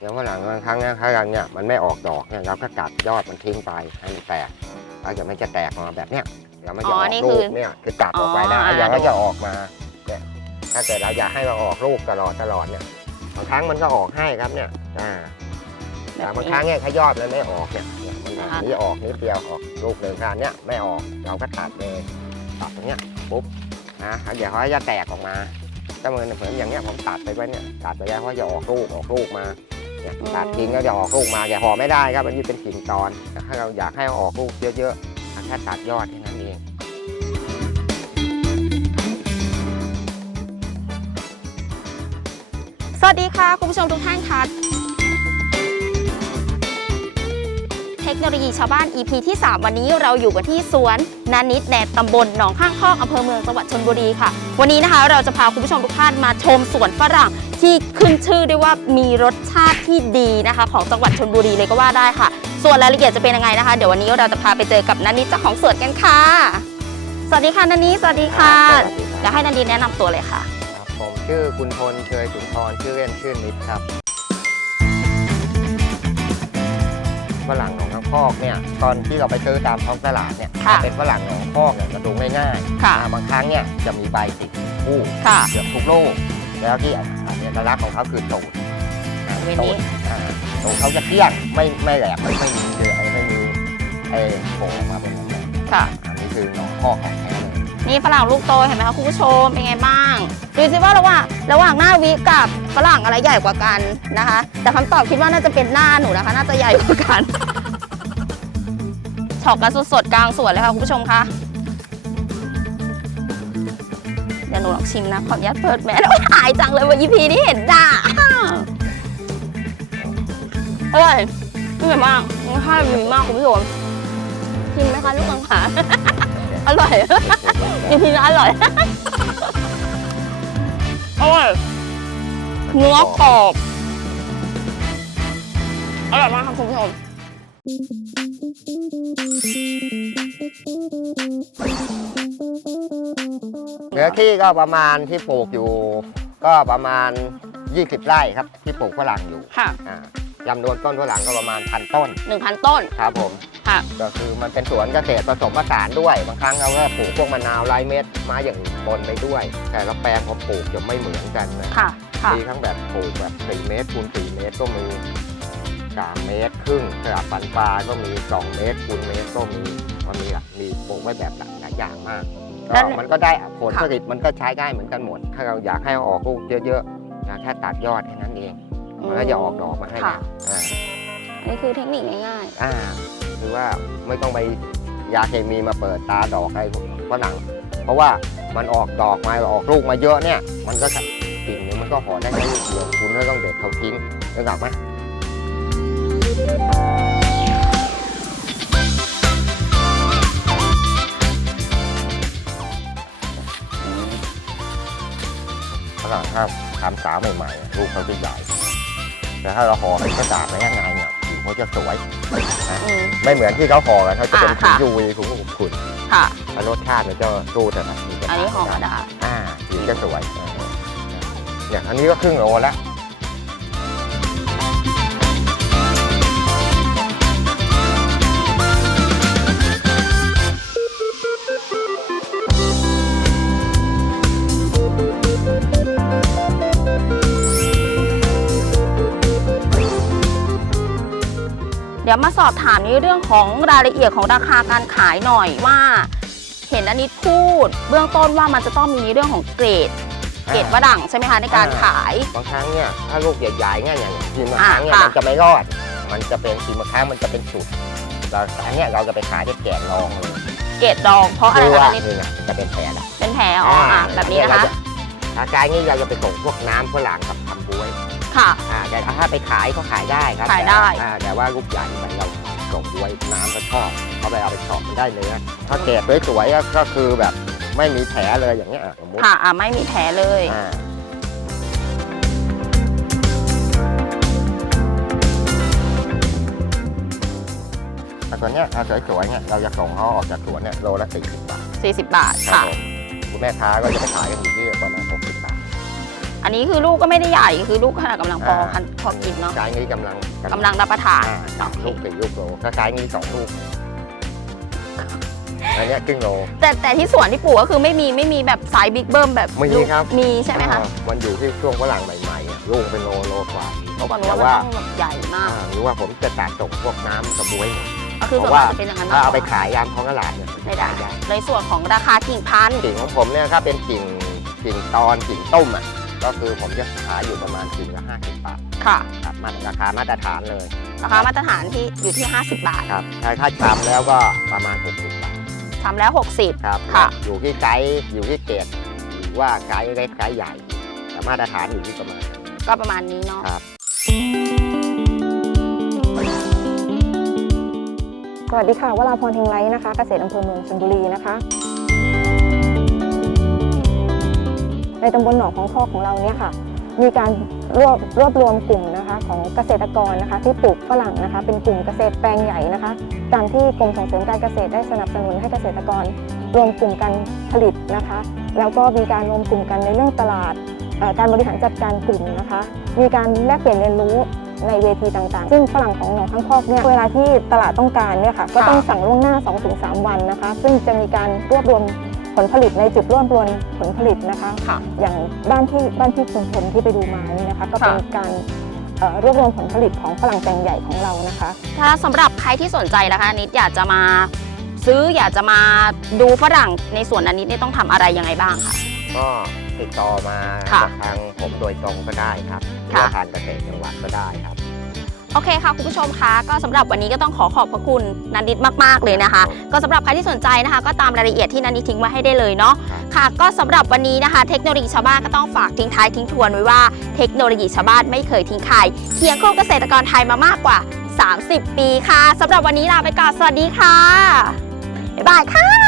อย่างฝรั่งบางครั้งเนี่ยครั้งเนี่ยมันไม่ออกดอกเนี่ยเราก็ตัดยอดมันทิ้งไปให้มันแตกแล้วเดี๋ยวมันจะแตกมาแบบเนี้ยเดี๋ยวมันจะอ๋อออกนี่ลูคืกอเนี่ยคือตัดออกไปอ๋นะอเดี๋ยวอ่าก็จะออกมาเนี่ยถ้าเกิดเราอยากให้มันออกลูกตลอดตลอดเนี่ยบางครั้งมันก็ออกให้ครับเนี่ยอ่าแต่บางครั้งเนี่ยถ้ายอดมันไม่ออกเนี่ยเนี่ยมันออกนี้ออกนิดเดียวออกลูกหนึ่งคราวเนี้ยไม่ออกเราก็ตัดเลยตัดตรงเนี้ยปุ๊บนะแล้วเดี๋ยวเขาจะแตกออกมาก็เหมือนเหมือนอย่างเนี้ยผมตัดไปไว้เนี่ยตัดไปแล้วเขาจะออกลูกออกลูกมาเนี่ย ตัดทิ้งก็จะออกลูกมาอย่าห่อไม่ได้ครับมันนี่เป็นกิ่งตอนแต่ถ้าเราอยากให้ออกลูกเยอะๆแค่ตัดยอดแค่นั้นเองสวัสดีค่ะคุณผู้ชมทุกท่านค่ะเทคโนโลยีชาวบ้าน EP ที่ 3 วันนี้เราอยู่กันที่สวนนานิดแนตำบลหนองข้างคอกอำเภอเมืองจังหวัดชนบุรีค่ะ วันนี้นะคะเราจะพาคุณผู้ชมทุกท่านมาชมสวนฝรั่ง ที่ขึ้นชื่อได้ว่ามีรสชาติที่ดีนะคะ ของจังหวัดชนบุรีเลยก็ว่าได้ค่ะ ส่วนรายละเอียดจะเป็นยังไงนะคะ เดี๋ยววันนี้เราจะพาไปเจอกับนานิดเจ้าของสวนกันค่ะ สวัสดีค่ะนานิดสวัสดีค่ะสวัสดีเดี๋ยวให้นานิดแนะนำตัวเลยค่ะ ครับผมชื่อคุณพลเชยสุนทรชื่อเล่นชื่อนิดครับฝรั่งหนองข้างคอกเนี่ยตอนที่เราไปซื้อตามท้องตลาดเนี่ยค่ะเป็นฝรั่งหนองข้างคอกเนี่ยจะดูง่ายๆค่ะ อ่าบางครั้งเนี่ยจะมีใบติดคู่ค่ะ เกือบทุกลูกแล้วที่ อันเอกลักษณ์ของเขาคือตูดอ่าเวนี้ตูดอ่าตูดเขาจะเที่ยงไม่ไม่แหลมไม่ไม่มีเยอะไม่มีไอ้โผล่ออกมาเป็นแบบนั้นค่ะ อันนี้คือหนองข้อกของแท้เลย นี่ฝรั่งลูกโตเห็นไหมคะคุณผู้ชมเป็นไงบ้างดูสิว่าระหว่างระหว่างหน้าวิกับฝรั่งอะไรใหญ่กว่ากันนะคะ แต่คำตอบคิดว่าน่าจะเป็นหน้าหนูนะคะ น่าจะใหญ่กว่ากันฉอกกันสดๆกลางสวนเลยค่ะคุณผู้ชมคะ ยวหนูลองชิมนะขออนุญาตเปิดแมสโอ้ยหายจังเลยว่ายีพีนี่เห็นด่าอร่อยอร่อยมากรสชาติดีมากคุณผู้ชมชิมไหมคะลูกกังขาอร่อยจริงๆอร่อยอร่อยเนื้อกรอบอร่อยมากค่ะคุณผู้ชม เนื้อที่ก็ประมาณที่ปลูกอยู่ ก็ประมาณ 20 ไร่ครับ ที่ปลูกฝรั่งอยู่ค่ะอ่าจำนวนต้นฝรั่งก็ประมาณพันต้น 1,000 ต้นครับผม ค่ะ ก็คือมันเป็นสวนเกษตรผสมผสานด้วย บางครั้งเราก็ปลูกพวกมะนาวไร้เม็ดมาอย่างอื่นปนไปด้วย แต่ละแปลงพอปลูกจะไม่เหมือนกันนะค่ะ ค่ะ มีทั้งแบบปลูกแบบ 4 เมตรคูณ4เมตรก็มี3เมตร ครึ่งสลับฟันปลาก็มี 2 เมตรคูณเมตรก็มีมันมีหลายมีปลูกไว้แบบหลายอย่างมาก แล้ก็วมันก็ได้ผลค่ะผลิตมันก็ใช้ได้เหมือนกันหมด ถ้าเราอยากให้ออกลูกเยอะๆนะแค่ตัดยอดแค่นั้นเอง มันก็จะออกดอกมาให้ค่ะเราอ่า อันนี้คือเทคนิคง่าย อ่าคือว่าไม่ต้องไปยาเคมีมาเปิดตาดอกอะไรฝรั่งเพราะว่ามันออกดอกมาออกลูกมาเยอะเนี่ย มันก็กิ่งหนึงมันก็ห่อได้แค่ลูกเดียวคุณก็ต้องเด็ดเขาทิ้งนึกออกไหม ฝรั่งถ้าทำสาวใหม่ๆอะลูกเขาจะใหญ่แต่ถ้าเราห่อเป็นกระดาษระยะไงเนี่ยผิวเขาจะสวยนะๆอืม ไม่เหมือนที่เขาห่อกันเขาจะเป็นอ่าถุงค่ะ ยูวีถุงขุ่นค่ะแล้วรสชาติมันจะรูดนะอันนี้ของกระดาษ อ่าสีจะสวยอ่าอย่างอันนี้ก็ครึ่งโลแล้ว ดี๋ยวมาสอบถามในเรื่องของรายละเอียดของราคาการขายหน่อยว่า เห็นอันนี้พูด เบื้องต้นว่ามันจะต้องมีในเรื่องของเกรด เกรดฝรั่งใช่ไหมคะในการขาย บางครั้งเนี่ยถ้าลูกใหญ่ๆเนี่ยอย่างทีบางอ่าครั้งเนี่ยค่ะ มันจะไม่รอด มันจะเป็นทีบางครั้งมันจะเป็นสุดเราอันเนี้ยเราจะไปขายที่แกะรองเลยเกรดดองเพราะอะไรคือคะว่าอันนี้นี่ไงจะเป็นแผลละเป็นแผลอ๋ออะแบบนี้นะคะถ้ากายนี่เราจะไปส่งพวกน้ำฝรั่งกับทำบวยค่ะ อ่า แต่ถ้าไปขายก็ขายได้ครับขายได้ แต่อ่าแต่ว่าลูกใหญ่ไปเราส่งบวยน้ำก็ชอบเขาไปเอาไปชอบมันได้เลยนะถ้าเกรดสวยๆก็ก็คือแบบไม่มีแผลเลยอย่างเงี้ยอะสมมติค่ะอะไม่มีแผลเลย อ่าแต่ตัวเนี้ยถ้าสวยๆเนี่ยเราจะส่งเขาออกจากสวนเนี่ยโลละสี่สิบบาท40 บาทครัค่ะบผมคุณแม่ค้าก็จะไปขายกันอยู่ที่ประมาณหกสิบบาท อันนี้คือลูกก็ไม่ได้ใหญ่คือลูกขนาดกำลังพออ่าคันพอกินเนาะไซส์นี้กำลังกำลังรับประทานอ่าสามลูกสี่ลูกโลถ้าไซส์นี้สองลูกอันเนี้ยครึ่งโลแต่แต่ที่สวนที่ปลูกก็คือไม่มีไม่มีแบบสายบิ๊กเบิ้มแบบไม่มีลูกครับมีใช่ไหมคะอ่ามันอยู่ที่ช่วงฝรั่งใหม่ๆอะลูกเป็นโลโลกว่าเพราะก่อนแต่ว่ามันว่าต้องแบบใหญ่มากอ่าหรือว่าผมจะตัดส่งพวกน้ำกระบวยหมดก็คือเพส่วนราะมากว่าจะเป็นอย่างนั้นถ้าเอากไปกว่ขายยามท้องตลาดเนี่ยไม่ได้ในส่วนของราคากิ่งพันธุ์กิ่งของผมเนี่ยถ้าเป็นกิ่งกิ่งตอนกิ่งต้มอะ ก็คือผมจะขายอยู่ประมาณกิ่งละห้าสิบบาทค่ะครับมันราคามาตรฐานเลยราคามาตรฐานที่อยู่ที่ 50 บาทครับถ้าถ้าชามแล้วก็ประมาณ 60 บาททำแล้ว 60 ครับค่ะ อยู่ที่ไกด์อยู่ที่เกรดหรือว่าไกด์เล็กไกด์ใหญ่แต่มาตรฐานอยู่ที่ประมาณนั้นก็ประมาณนี้เนาะครับสวัสดีค่ะวราพรเทงไลท์นะคะ เกษตรอำเภอเมืองชลบุรีนะคะ ในตำบลหนองของคอกของเราเนี่ยค่ะ มีการรวบรวบรวมกลุ่มนะคะของเกษตรกรนะคะ ที่ปลูกฝรั่งนะคะ เป็นกลุ่มเกษตรแปลงใหญ่นะคะตามที่กรมส่งเสริมการเกษตรได้สนับสนุนให้เกษตรกร รวมกลุ่มกันผลิตนะคะ แล้วก็มีการรวมกลุ่มกันในเรื่องตลาดการบริหารจัดการกลุ่มนะคะ มีการแลกเปลี่ยนเรียนรู้ในเวทีต่างๆ ซึ่งฝรั่งของหนองข้างคอกเนี่ย เวลาที่ตลาดต้องการเนี่ยค่ะ ก็ต้องสั่งล่วงหน้า 2-3 วันนะคะ ซึ่งจะมีการรวบรวม ผลผลิตในจุดรวบรวมผลผลิตนะคะค่ะ อย่างบ้านที่บ้านที่ชุมชนที่ไปดูมานี่นะคะ ก็เป็นค่ะ การเอ่อรวบรวมผลผลิตของฝรั่งแปลงใหญ่ของเรานะคะ ถ้าสำหรับใครที่สนใจนะคะนิดอยากจะมาซื้ออยากจะมาดูฝรั่งในสวนอันนี้เนี่ยต้องทำอะไรยังไงบ้างคะ ก็ติดต่อมาค่ะทางผมโดยตรงก็ได้ครับหรือค่ะ ว่าทางเกษตรจังหวัดก็ได้ครับ โอเคค่ะคุณผู้ชมคะก็สำหรับวันนี้ก็ต้องขอขอบพระคุณนันดิตมาก ๆ เลยนะคะ ก็สำหรับใครที่สนใจนะคะ ก็ตามรายละเอียดที่นันดิตทิ้งไว้ให้ได้เลยเนาะค่ะ ก็สำหรับวันนี้นะคะ เทคโนโลยีชาวบ้านก็ต้องฝากทิ้งท้ายทิ้งทวนไว้ว่าเทคโนโลยีชาวบ้านไม่เคยทิ้งใครเคียงคู่เกษตรกรไทยมามากกว่า 30 ปีค่ะสำหรับวันนี้ลาไปก่อนสวัสดีค่ะบ๊ายบายค่ะ